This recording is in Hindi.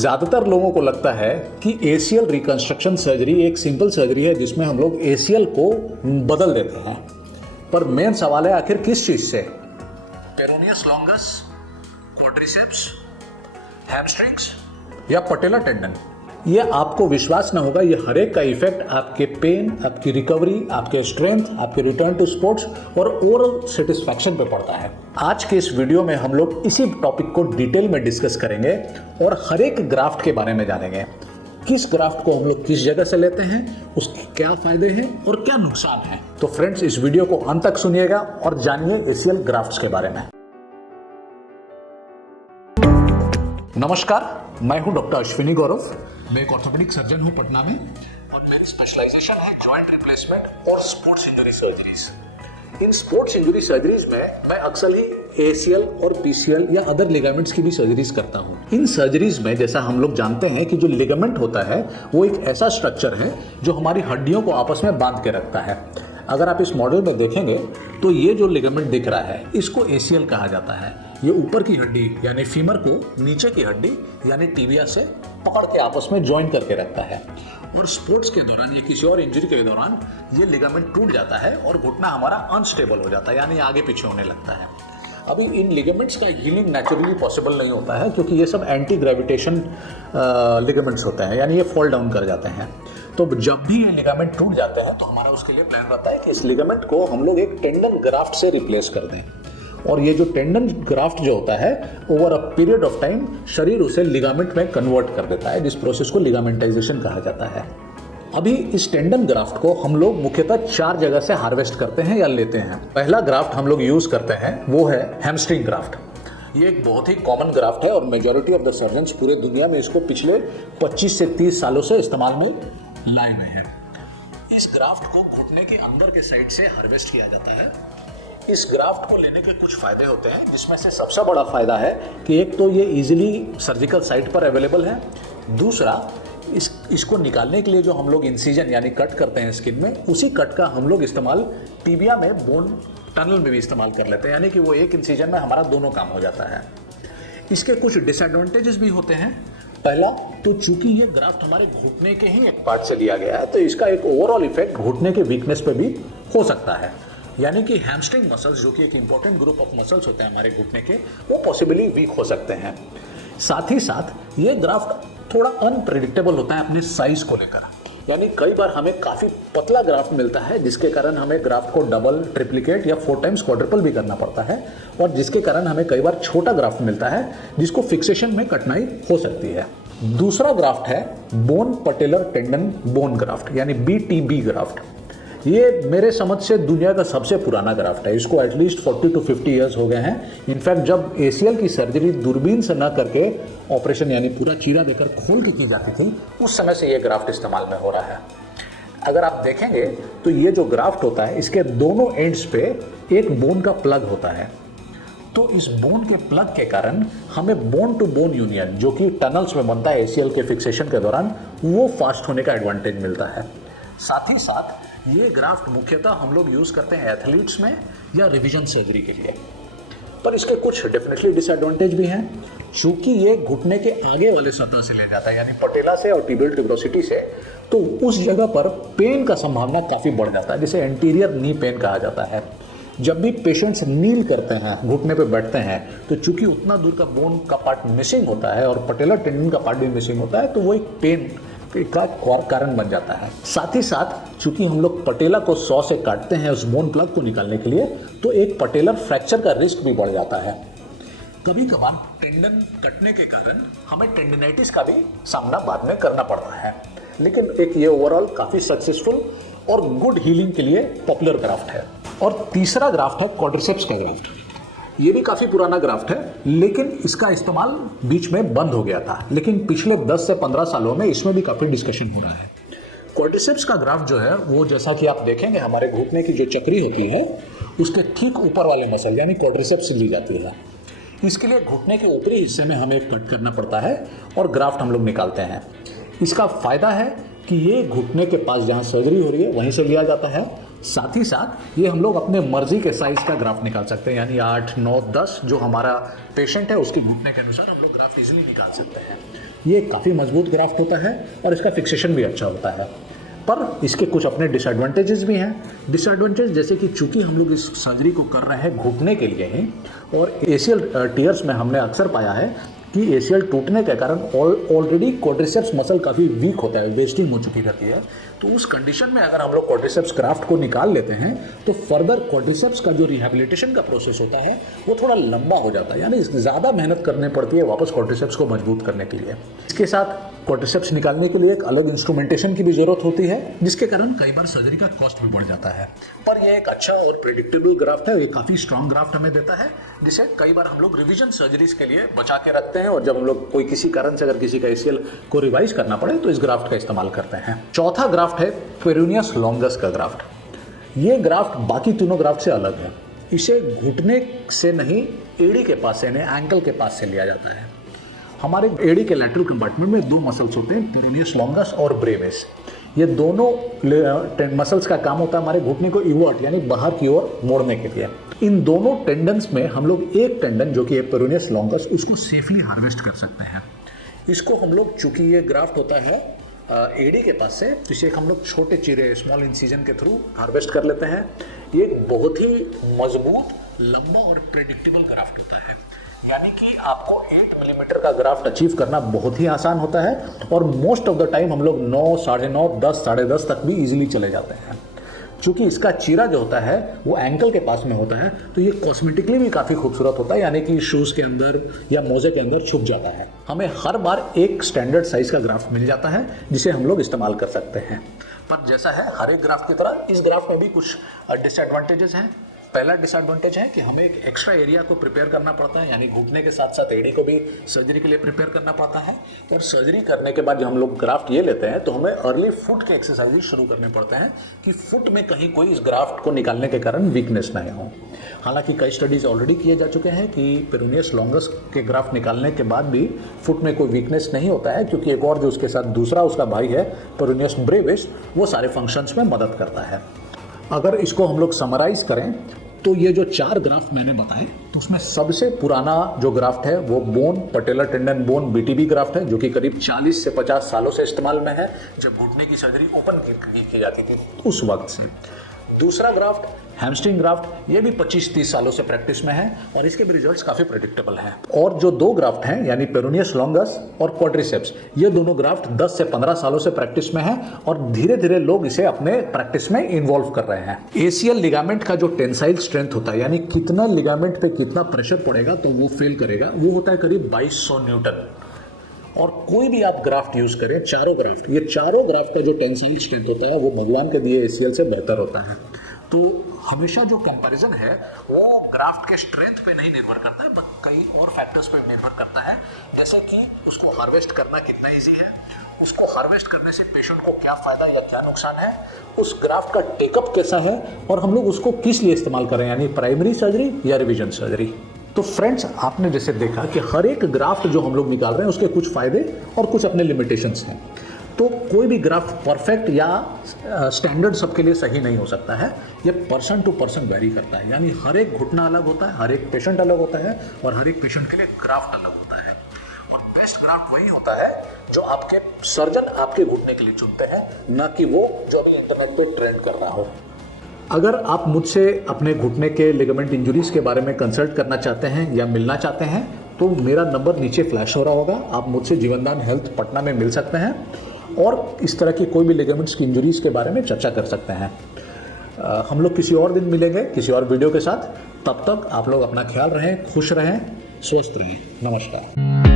ज़्यादातर लोगों को लगता है कि एसीएल रिकंस्ट्रक्शन सर्जरी एक सिंपल सर्जरी है जिसमें हम लोग एसीएल को बदल देते हैं, पर मेन सवाल है आखिर किस चीज़ से? पेरोनियस लॉन्गस, क्वाड्रिसेप्स, हैमस्ट्रिंग्स या पटेलर टेंडन? ये आपको विश्वास ना होगा, ये हर एक का इफेक्ट आपके पेन, आपकी रिकवरी, आपके स्ट्रेंथ, आपके रिटर्न टू स्पोर्ट्स और ओवरऑल सेटिस्फैक्शन पे पड़ता है। आज के इस वीडियो में हम लोग इसी टॉपिक को डिटेल में डिस्कस करेंगे और हर एक ग्राफ्ट के बारे में जानेंगे। किस ग्राफ्ट को हम लोग किस जगह से लेते हैं, उसके क्या फायदे हैं और क्या नुकसान हैं। तो फ्रेंड्स, इस वीडियो को अंत तक सुनिएगा और जानिए एसीएल ग्राफ्ट्स के बारे में। नमस्कार, मैं हूं डॉक्टर अश्विनी गौरव। मैं एक ऑर्थोपेडिक सर्जन हूं पटना में और मेरी स्पेशलाइजेशन है जॉइंट रिप्लेसमेंट और sports injury surgeries. In sports injury surgeries में मैं अक्सर ही एसीएल और पीसीएल या अदर लिगामेंट्स की भी सर्जरीज करता हूं। इन सर्जरीज में जैसा हम लोग जानते हैं कि जो लिगामेंट होता है वो एक ऐसा स्ट्रक्चर है जो हमारी हड्डियों को आपस में बांध के रखता है। अगर आप इस मॉडल में देखेंगे तो ये जो लिगामेंट दिख रहा है इसको एसीएल कहा जाता है। ये ऊपर की हड्डी यानी फीमर को नीचे की हड्डी यानी टिबिया से पकड़ के आपस में ज्वाइन करके रखता है और स्पोर्ट्स के दौरान या किसी और इंजरी के दौरान ये लिगामेंट टूट जाता है और घुटना हमारा अनस्टेबल हो जाता है यानी आगे पीछे होने लगता है। अभी इन लिगामेंट्स का हीलिंग नेचुरली पॉसिबल नहीं होता है क्योंकि ये सब एंटी ग्रेविटेशन लिगामेंट्स होते हैं यानी ये फॉल डाउन कर जाते हैं। तो जब भी ये लिगामेंट टूट जाते हैं तो हमारा उसके लिए प्लान रहता है कि इस लिगामेंट को हम लोग एक टेंडन ग्राफ्ट से रिप्लेस कर दें और ये जो टेंडन ग्राफ्ट जो होता है over a period of time शरीर उसे लिगामेंट में कन्वर्ट कर देता है, जिस प्रोसेस को लिगामेंटाइजेशन कहा जाता है। अभी इस टेंडन ग्राफ्ट को हम लोग मुख्यतः 4 जगह से हार्वेस्ट करते हैं या लेते हैं। पहला ग्राफ्ट हम लोग यूज करते हैं वो है हैमस्ट्रिंग ग्राफ्ट। ये एक बहुत ही कॉमन ग्राफ्ट है और मेजॉरिटी ऑफ द सर्जन्स पूरे दुनिया में इसको पिछले 25 से 30 सालों से इस्तेमाल में लाए हुए हैं। इस ग्राफ्ट को घुटने के अंदर के साइड से हार्वेस्ट किया जाता है। इस ग्राफ्ट को लेने के कुछ फायदे होते हैं जिसमें से सबसे बड़ा फायदा है कि एक तो ये इजीली सर्जिकल साइट पर अवेलेबल है, दूसरा इसको निकालने के लिए जो हम लोग इंसिजन यानी कट करते हैं स्किन में, उसी कट का हम लोग इस्तेमाल टिबिया में बोन टनल में भी इस्तेमाल कर लेते हैं यानी कि वो एक इंसिजन में हमारा दोनों काम हो जाता है। इसके कुछ डिसएडवांटेजेस भी होते हैं। पहला तो चूंकि ये ग्राफ्ट हमारे घुटने के ही एक पार्ट से लिया गया है तो इसका एक ओवरऑल इफेक्ट घुटने के वीकनेस पे भी हो सकता है, यानी कि हैमस्ट्रिंग मसल्स जो कि एक इंपॉर्टेंट ग्रुप ऑफ मसल्स होते हैं हमारे घुटने के, वो पॉसिबली वीक हो सकते हैं। साथ ही साथ ये ग्राफ्ट थोड़ा अनप्रेडिक्टेबल होता है अपने साइज को लेकर, यानी कई बार हमें काफ़ी पतला ग्राफ्ट मिलता है जिसके कारण हमें ग्राफ्ट को डबल, ट्रिप्लिकेट या 4 टाइम्स क्वाड्रुपल भी करना पड़ता है और जिसके कारण हमें कई बार छोटा ग्राफ्ट मिलता है जिसको फिक्सेशन में कठिनाई हो सकती है। दूसरा ग्राफ्ट है bone patellar tendon bone graft यानी BTB ग्राफ्ट। ये मेरे समझ से दुनिया का सबसे पुराना ग्राफ्ट है। इसको एटलीस्ट 40 to 50 ईयर्स हो गए हैं। इनफैक्ट जब एसीएल की सर्जरी दूरबीन से न करके ऑपरेशन यानी पूरा चीरा देकर खोल के की जाती थी, उस समय से ये ग्राफ्ट इस्तेमाल में हो रहा है। अगर आप देखेंगे तो ये जो ग्राफ्ट होता है इसके दोनों एंड्स पे एक बोन का प्लग होता है। तो इस बोन के प्लग के कारण हमें बोन टू बोन यूनियन जो कि टनल्स में बनता है एसीएल के फिक्सेशन के दौरान, वो फास्ट होने का एडवांटेज मिलता है। साथ ही साथ ये ग्राफ्ट मुख्यतः हम लोग यूज करते हैं एथलीट्स में या रिवीजन सर्जरी के लिए, पर इसके कुछ डेफिनेटली डिसएडवांटेज भी हैं। चूंकि ये घुटने के आगे वाले सतह से ले जाता है यानी पटेला से और टिबियल ट्यूबरोसिटी से, तो उस जगह पर पेन का संभावना काफ़ी बढ़ जाता है जिसे एंटीरियर नी पेन कहा जाता है। जब भी पेशेंट्स नील करते हैं, घुटने पे बैठते हैं, तो चूंकि उतना दूर का बोन का पार्ट मिसिंग होता है और पटेलर टेंडन का पार्ट भी मिसिंग होता है, तो वो एक पेन का कारण बन जाता है। साथ ही साथ चूंकि हम लोग पटेला को 100 से काटते हैं उस बोन प्लग को निकालने के लिए, तो एक पटेलर फ्रैक्चर का रिस्क भी बढ़ जाता है। कभी कभार टेंडन कटने के कारण हमें टेंडिनाइटिस का भी सामना बाद में करना पड़ता है, लेकिन एक ये ओवरऑल काफ़ी सक्सेसफुल और गुड हीलिंग के लिए पॉपुलर ग्राफ्ट है। और तीसरा ग्राफ्ट है क्वाड्रिसेप्स का ग्राफ्ट। ये भी काफ़ी पुराना ग्राफ्ट है, लेकिन इसका इस्तेमाल बीच में बंद हो गया था, लेकिन पिछले 10 से 15 सालों में इसमें भी काफ़ी डिस्कशन हो रहा है। क्वाड्रिसेप्स का ग्राफ्ट जो है वो जैसा कि आप देखेंगे हमारे घुटने की जो चक्री होती है उसके ठीक ऊपर वाले मसल यानी क्वाड्रिसेप्स ली जाती है। इसके लिए घुटने के ऊपरी हिस्से में हमें कट करना पड़ता है और ग्राफ्ट हम लोग निकालते हैं। इसका फायदा है कि ये घुटने के पास जहाँ सर्जरी हो रही है वहीं से लिया जाता है साथ ही साथ ये हम लोग अपने मर्जी के साइज का ग्राफ्ट निकाल सकते हैं, यानी 8, 9, 10 जो हमारा पेशेंट है उसके घुटने के अनुसार हम लोग ग्राफ्ट इजीली निकाल सकते हैं। ये काफ़ी मजबूत ग्राफ्ट होता है और इसका फिक्सेशन भी अच्छा होता है, पर इसके कुछ अपने डिसएडवांटेजेस भी हैं। डिसएडवांटेज जैसे कि चूंकि हम लोग इस सर्जरी को कर रहे हैं घुटने के लिए ही, और एसीएल टीयर्स में हमने अक्सर पाया है कि एसीएल टूटने के कारण ऑलरेडी क्वाड्रिसेप्स मसल काफ़ी वीक होता है, वेस्टिंग हो चुकी रहती है। तो उस कंडीशन में अगर हम लोग क्वाड्रिसेप्स ग्राफ्ट को निकाल लेते हैं तो फर्दर क्वाड्रिसेप्स का जो रिहैबिलिटेशन का प्रोसेस होता है वो थोड़ा लंबा हो जाता है, यानी ज़्यादा मेहनत करनी पड़ती है वापस क्वाड्रिसेप्स को मजबूत करने के लिए। इसके साथ क्वाड्रिसेप्स निकालने के लिए एक अलग इंस्ट्रूमेंटेशन की भी जरूरत होती है, जिसके कारण कई बार सर्जरी का कॉस्ट भी बढ़ जाता है। पर यह एक अच्छा और प्रेडिक्टेबल ग्राफ्ट है, ये काफ़ी स्ट्रॉन्ग ग्राफ्ट हमें देता है, जिसे कई बार हम लोग रिवीजन सर्जरीज के लिए बचा के रखते हैं, और जब हम लोग कोई किसी कारण से अगर किसी का एसीएल को रिवाइज करना पड़े तो इस ग्राफ्ट का इस्तेमाल करते हैं। चौथा ग्राफ्ट है पेरोनियस लॉन्गस का ग्राफ्ट। ये ग्राफ्ट बाकी तीनों ग्राफ्ट से अलग है। इसे घुटने से नहीं, एड़ी के पास से, एंकल के पास से लिया जाता है। हमारे एड़ी के लैटरल कंपार्टमेंट में 2 मसल्स होते हैं, पेरोनियस लॉन्गस और ब्रेविस। ये दोनों मसल्स का काम होता है हमारे घुटने को इवर्ट यानी बाहर की ओर मोड़ने के लिए। इन दोनों टेंडन्स में हम लोग एक टेंडन जो कि है पेरोनियस लॉन्गस, उसको सेफली हार्वेस्ट कर सकते हैं। इसको हम लोग, चूंकि ये ग्राफ्ट होता है एड़ी के पास से, इसे हम लोग छोटे चीरे स्मॉल इंसिजन के थ्रू हार्वेस्ट कर लेते हैं। ये एक बहुत ही मजबूत, लंबा और प्रेडिक्टेबल ग्राफ्ट होता है, यानी कि आपको 8 मिलीमीटर का ग्राफ्ट अचीव करना बहुत ही आसान होता है, और मोस्ट ऑफ द टाइम हम लोग 9, 9.5, 10, 10.5 तक भी इजीली चले जाते हैं। चूंकि इसका चीरा जो होता है वो एंकल के पास में होता है, तो ये कॉस्मेटिकली भी काफ़ी खूबसूरत होता है, यानी कि शूज़ के अंदर या मोजे के अंदर छुप जाता है। हमें हर बार एक स्टैंडर्ड साइज का ग्राफ्ट मिल जाता है जिसे हम लोग इस्तेमाल कर सकते हैं। पर जैसा है हर एक ग्राफ्ट की तरह इस ग्राफ्ट में भी कुछ डिसएडवांटेजेस हैं। पहला डिसएडवांटेज है कि हमें एक एक्स्ट्रा एरिया को प्रिपेयर करना पड़ता है, यानी घुटने के साथ साथ एड़ी को भी सर्जरी के लिए प्रिपेयर करना पड़ता है। और सर्जरी करने के बाद जब हम लोग ग्राफ्ट ये लेते हैं तो हमें अर्ली फुट के एक्सरसाइजेज शुरू करने पड़ते हैं कि फुट में कहीं कोई इस ग्राफ्ट को निकालने के कारण वीकनेस ना हो। हालांकि कई स्टडीज ऑलरेडी किए जा चुके हैं कि पेरोनियस लॉन्गस के ग्राफ्ट निकालने के बाद भी फुट में कोई वीकनेस नहीं होता है, क्योंकि एक और जो उसके साथ दूसरा उसका भाई है पेरोनियस ब्रेविस, वो सारे फंक्शंस में मदद करता है। अगर इसको हम लोग समराइज करें तो ये जो 4 ग्राफ्ट मैंने बताए, तो उसमें सबसे पुराना जो ग्राफ्ट है वो bone patellar tendon bone BTB graft है, जो कि करीब 40 से 50 सालों से इस्तेमाल में है, जब घुटने की सर्जरी ओपन की जाती थी उस वक्त से। दूसरा ग्राफ्ट हैमस्ट्रिंग ग्राफ्ट, ये भी 25-30 सालों से प्रैक्टिस में है और इसके भी रिजल्ट्स काफ़ी प्रेडिक्टेबल हैं। और जो 2 ग्राफ्ट हैं यानी पेरोनियस लॉन्गस और क्वाड्रिसेप्स, ये दोनों ग्राफ्ट 10 से 15 सालों से प्रैक्टिस में है और धीरे धीरे लोग इसे अपने प्रैक्टिस में इन्वॉल्व कर रहे हैं। एसीएल लिगामेंट का जो टेंसाइल स्ट्रेंथ होता है, यानी कितना लिगामेंट पे कितना प्रेशर पड़ेगा तो वो फेल करेगा, वो होता है करीब 2200 न्यूटन। और कोई भी आप ग्राफ्ट यूज करें, ये चारों ग्राफ्ट का जो टेंसाइल स्ट्रेंथ होता है वो भगवान के दिए एसीएल से बेहतर होता है। तो हमेशा जो कंपैरिजन है वो ग्राफ्ट के स्ट्रेंथ पे नहीं निर्भर करता है, बट कई और फैक्टर्स पे निर्भर करता है, जैसे कि उसको हार्वेस्ट करना कितना इजी है, उसको हार्वेस्ट करने से पेशेंट को क्या फायदा या क्या नुकसान है, उस ग्राफ्ट का टेकअप कैसा है, और हम लोग उसको किस लिए इस्तेमाल करें, यानी प्राइमरी सर्जरी या रिवीजन सर्जरी। तो फ्रेंड्स, आपने जैसे देखा कि हर एक ग्राफ्ट जो हम लोग निकाल रहे हैं उसके कुछ फायदे और कुछ अपने लिमिटेशंस हैं। तो कोई भी ग्राफ्ट परफेक्ट या स्टैंडर्ड सबके लिए सही नहीं हो सकता है, ये पर्सन टू पर्सन वेरी करता है, यानी हर एक घुटना अलग होता है, हर एक पेशेंट अलग होता है और हर एक पेशेंट के लिए ग्राफ्ट अलग होता है। और बेस्ट ग्राफ्ट वही होता है जो आपके सर्जन आपके घुटने के लिए चुनते हैं, ना कि वो जो अभी इंटरनेट पे ट्रेंड कर रहा हो। अगर आप मुझसे अपने घुटने के लिगामेंट इंजरीज के बारे में कंसल्ट करना चाहते हैं या मिलना चाहते हैं तो मेरा नंबर नीचे फ्लैश हो रहा होगा, आप मुझसे जीवनदान हेल्थ पटना में मिल सकते हैं और इस तरह की कोई भी लिगामेंट्स की इंजरीज के बारे में चर्चा कर सकते हैं। हम लोग किसी और दिन मिलेंगे किसी और वीडियो के साथ। तब तक आप लोग अपना ख्याल रहें, खुश रहें, स्वस्थ रहें। नमस्कार।